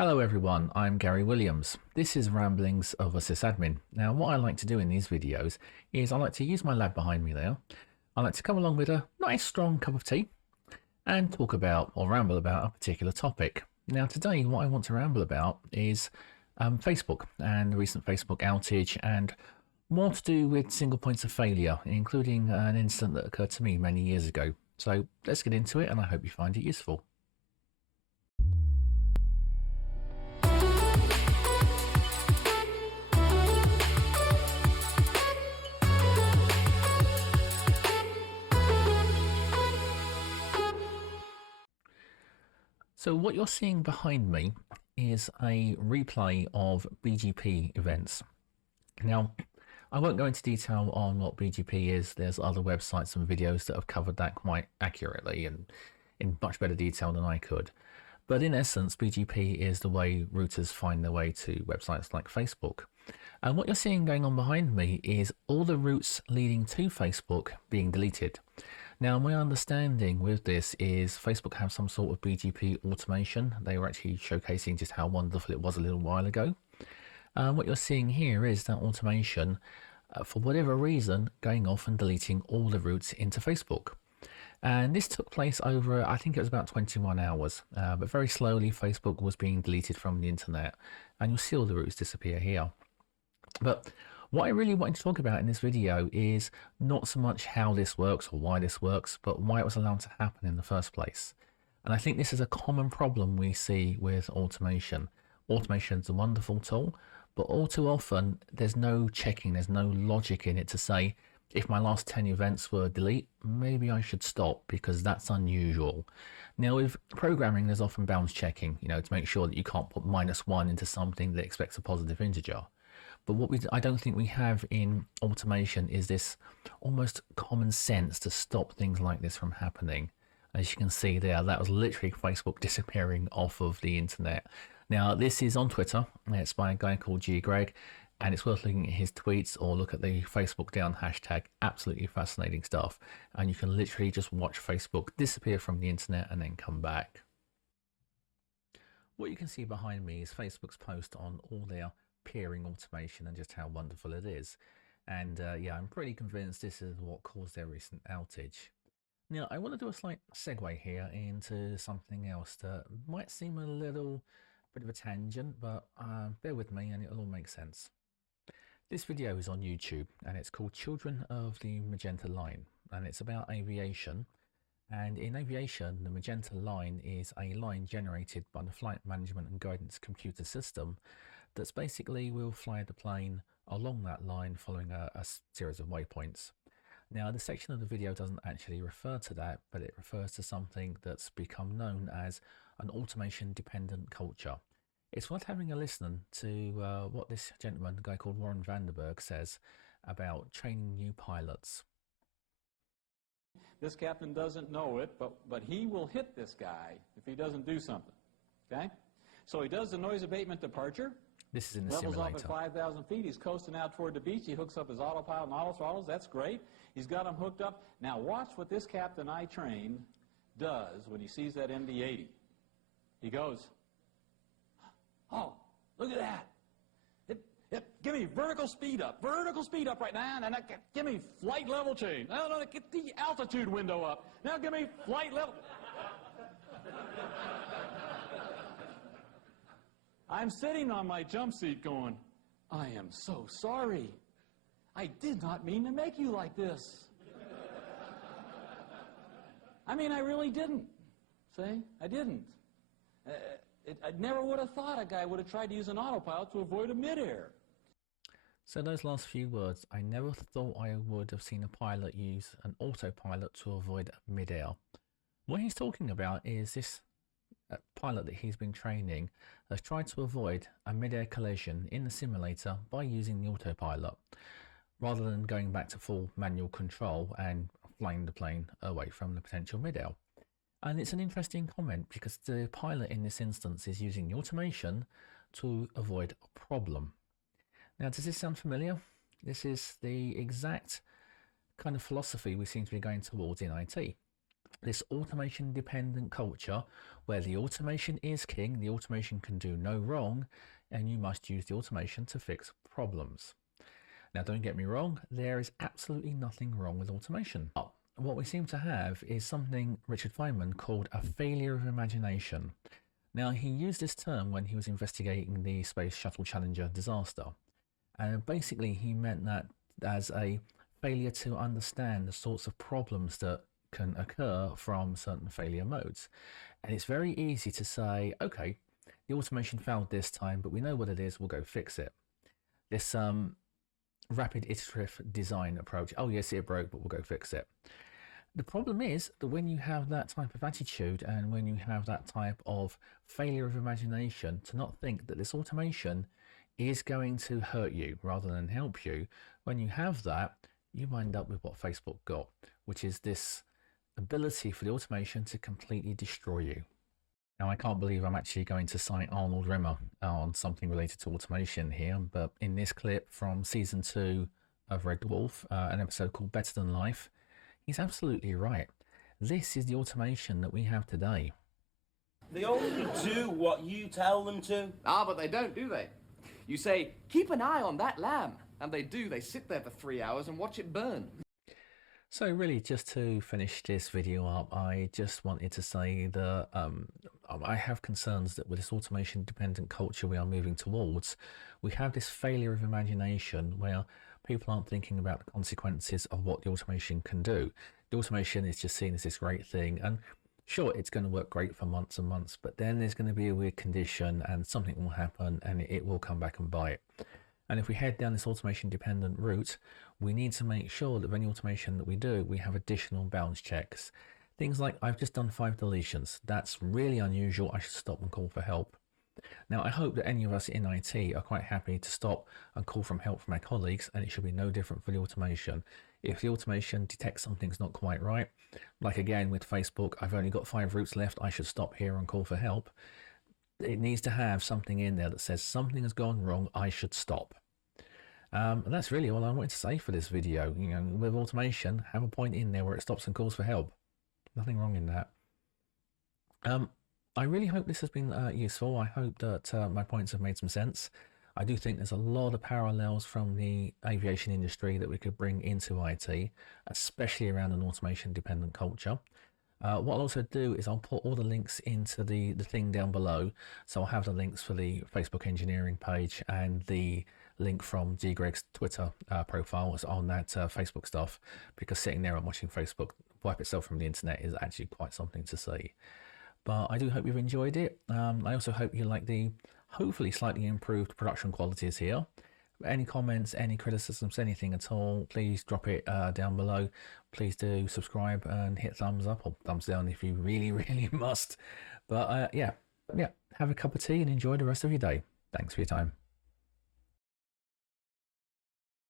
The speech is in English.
Hello everyone, I'm Gary Williams. This is Ramblings of a Sysadmin. Now what I like to do in these videos is I like to use my lab behind me there. I like to come along with a nice strong cup of tea and talk about or ramble about a particular topic. Now today what I want to ramble about is Facebook and the recent Facebook outage and more to do with single points of failure, including an incident that occurred to me many years ago. So let's get into it and I hope you find it useful. So what you're seeing behind me is a replay of BGP events. Now, I won't go into detail on what BGP is. There's other websites and videos that have covered that quite accurately and in much better detail than I could. But in essence, BGP is the way routers find their way to websites like Facebook. And what you're seeing going on behind me is all the routes leading to Facebook being deleted. Now, my understanding with this is Facebook have some sort of BGP automation. They were actually showcasing just how wonderful it was a little while ago. What you're seeing here is that automation, for whatever reason, going off and deleting all the routes into Facebook. And this took place over, I think it was about 21 hours, but very slowly Facebook was being deleted from the internet, and you'll see all the routes disappear here. But what I really wanted to talk about in this video is not so much how this works or why this works, but why it was allowed to happen in the first place. And I think this is a common problem we see with automation. Automation is a wonderful tool, but all too often there's no checking, there's no logic in it to say, if my last 10 events were delete, maybe I should stop because that's unusual. Now with programming, there's often bounds checking, to make sure that you can't put -1 into something that expects a positive integer. But what I don't think we have in automation is this almost common sense to stop things like this from happening. As you can see there, that was literally Facebook disappearing off of the internet. Now, this is on Twitter. It's by a guy called G. Greg, and it's worth looking at his tweets or look at the Facebook down hashtag. Absolutely fascinating stuff. And you can literally just watch Facebook disappear from the internet and then come back. What you can see behind me is Facebook's post on all their peering automation and just how wonderful it is. And yeah, I'm pretty convinced this is what caused their recent outage. Now, I want to do a slight segue here into something else that might seem a little bit of a tangent, but bear with me and it'll all make sense. This video is on YouTube and it's called Children of the Magenta Line, and it's about aviation. And in aviation, the Magenta line is a line generated by the flight management and guidance computer system that's basically will fly the plane along that line following a series of waypoints. Now, the section of the video doesn't actually refer to that, but it refers to something that's become known as an automation dependent culture. It's worth having a listen to what this gentleman, a guy called Warren Vanderberg, says about training new pilots. This captain doesn't know it, but he will hit this guy if he doesn't do something, okay? So he does the noise abatement departure. This is in the levels simulator. Levels off at 5,000 feet. He's coasting out toward the beach. He hooks up his autopilot and auto throttles. That's great. He's got them hooked up. Now watch what this captain I trained does when he sees that MD-80. He goes, oh, look at that. Give me vertical speed up right now, and give me flight level change. No, get the altitude window up. Now give me flight level. I'm sitting on my jump seat going, I am so sorry. I did not mean to make you like this. I mean, I really didn't. See? I didn't. I never would have thought a guy would have tried to use an autopilot to avoid a midair. So those last few words, I never thought I would have seen a pilot use an autopilot to avoid midair. What he's talking about is this pilot that he's been training has tried to avoid a midair collision in the simulator by using the autopilot, rather than going back to full manual control and flying the plane away from the potential midair. And it's an interesting comment because the pilot in this instance is using the automation to avoid a problem. Now, does this sound familiar? This is the exact kind of philosophy we seem to be going towards in IT. this automation dependent culture where the automation is king, the automation can do no wrong, and you must use the automation to fix problems. Now, don't get me wrong, there is absolutely nothing wrong with automation. But what we seem to have is something Richard Feynman called a failure of imagination. Now, he used this term when he was investigating the Space Shuttle Challenger disaster. And basically, he meant that as a failure to understand the sorts of problems that can occur from certain failure modes. And it's very easy to say, okay, the automation failed this time, but we know what it is, we'll go fix it. This rapid iterative design approach. Oh yes, it broke, but we'll go fix it. The problem is that when you have that type of attitude and when you have that type of failure of imagination to not think that this automation is going to hurt you rather than help you, when you have that, you wind up with what Facebook got, which is this ability for the automation to completely destroy you. Now, I can't believe I'm actually going to cite Arnold Rimmer on something related to automation here, but in this clip from season 2 of Red Dwarf, an episode called Better Than Life, he's absolutely right. This is the automation that we have today. They only do what you tell them to. Ah, but they don't, do they? You say, keep an eye on that lamb, and they do. They sit there for 3 hours and watch it burn. So really, just to finish this video up, I just wanted to say that I have concerns that with this automation dependent culture we are moving towards, we have this failure of imagination where people aren't thinking about the consequences of what the automation can do. The automation is just seen as this great thing, and sure, it's going to work great for months and months, but then there's going to be a weird condition and something will happen and it will come back and bite. And if we head down this automation dependent route, we need to make sure that any automation that we do, we have additional bounds checks. Things like, I've just done 5 deletions. That's really unusual. I should stop and call for help. Now, I hope that any of us in IT are quite happy to stop and call for help from our colleagues, and it should be no different for the automation. If the automation detects something's not quite right, like again with Facebook, I've only got 5 routes left, I should stop here and call for help. It needs to have something in there that says something has gone wrong, I should stop. And that's really all I wanted to say for this video. You know, with automation, have a point in there where it stops and calls for help. Nothing wrong in that. I really hope this has been useful. I hope that my points have made some sense. I do think there's a lot of parallels from the aviation industry that we could bring into IT, especially around an automation dependent culture. What I'll also do is I'll put all the links into the thing down below. So I'll have the links for the Facebook engineering page and the link from G. Greg's Twitter profile on that Facebook stuff, because sitting there and watching Facebook wipe itself from the internet is actually quite something to see. But I do hope you've enjoyed it. I also hope you like the hopefully slightly improved production qualities here. Any comments, any criticisms, anything at all, please drop it down below. Please do subscribe and hit thumbs up or thumbs down if you really, really must. But yeah, have a cup of tea and enjoy the rest of your day. Thanks for your time.